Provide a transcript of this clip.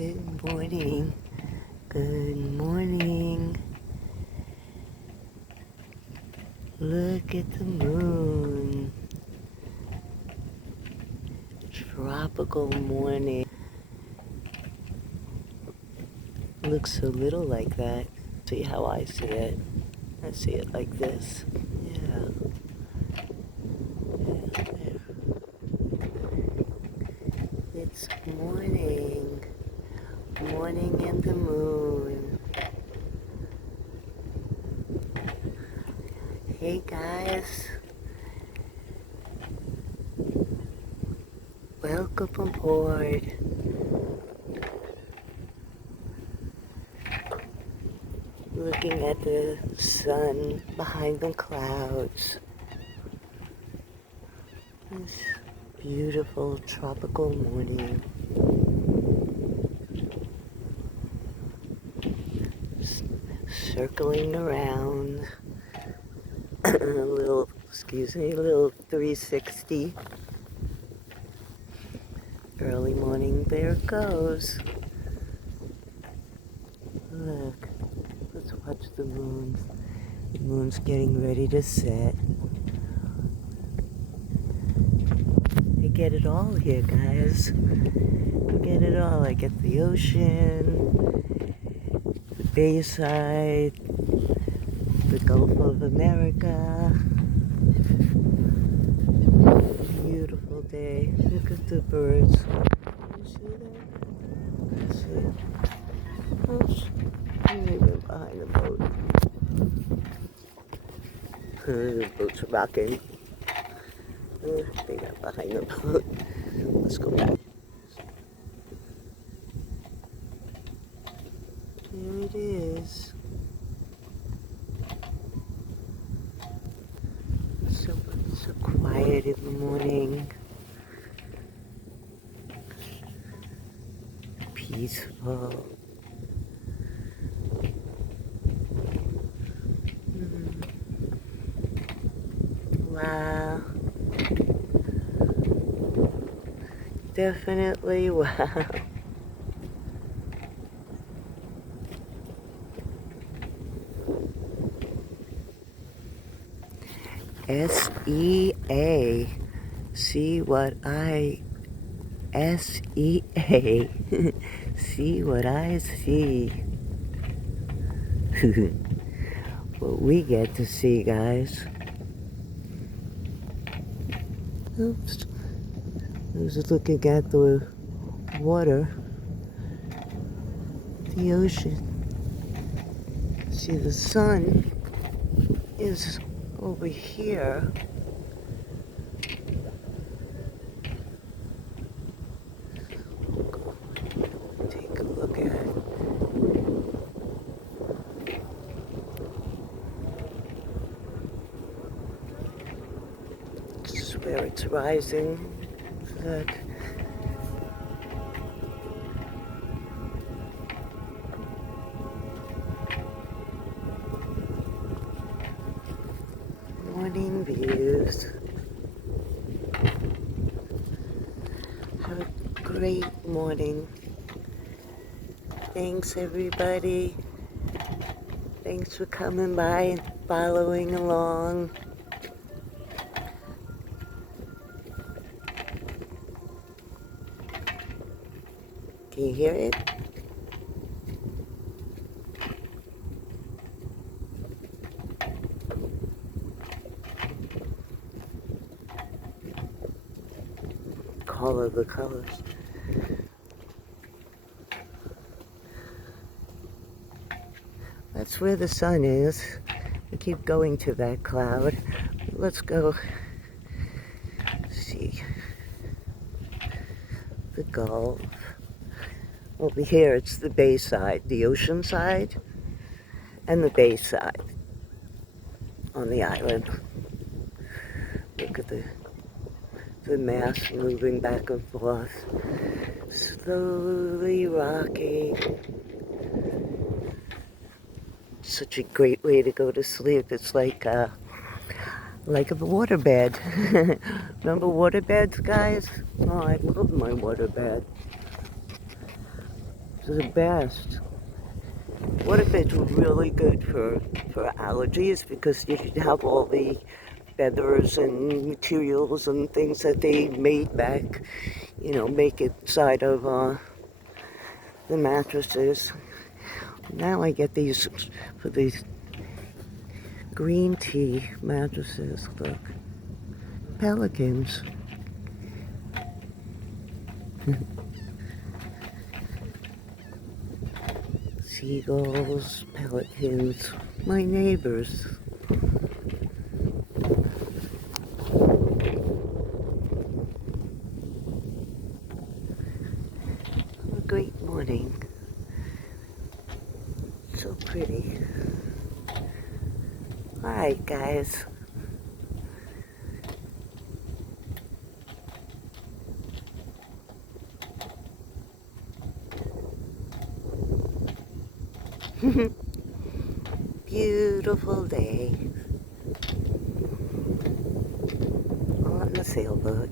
Good morning. Good morning. Look at the moon. Tropical morning. Looks so little like that. See how I see it? I see it like this. Yeah. There. It's morning. Morning and the moon. Hey guys. Welcome aboard. Looking at the sun behind the clouds. This beautiful tropical morning. Circling around. a little 360. Early morning, there it goes. Look, let's watch the moon. The moon's getting ready to set. I get it all here, guys. I get it all. I get the ocean, the bayside, the Gulf of America. Beautiful day. Look at the birds. You see that? Let's see. Oops. They went behind the boat. The boat's rocking. They got behind the boat. Let's go back. There it is. So quiet in the morning. Peaceful. Wow. Definitely wow. S-E-A. See what I... S-E-A. See what I see. What we get to see, guys. Oops. I was looking at the water. The ocean. See, the sun is over here. Take a look at it. This is where it's rising. Look. Morning views. Have a great morning. Thanks everybody. Thanks for coming by and following along. Can you hear it? All of the colors. That's where the sun is. We keep going to that cloud. Let's go see the Gulf. Over here it's the bayside, the ocean side, and the bayside on the island. Look at the mast moving back and forth, slowly rocking. Such a great way to go to sleep. It's like a waterbed. Remember waterbeds, guys? Oh, I love my waterbed. the best. What if it's really good for allergies? Because you should have all the feathers and materials and things that they made back, make it side of the mattresses. Now I get these for these green tea mattresses. Look, pelicans. Seagulls, pelicans, my neighbors. A great morning. So pretty. Alright, guys. Beautiful day on the sailboat.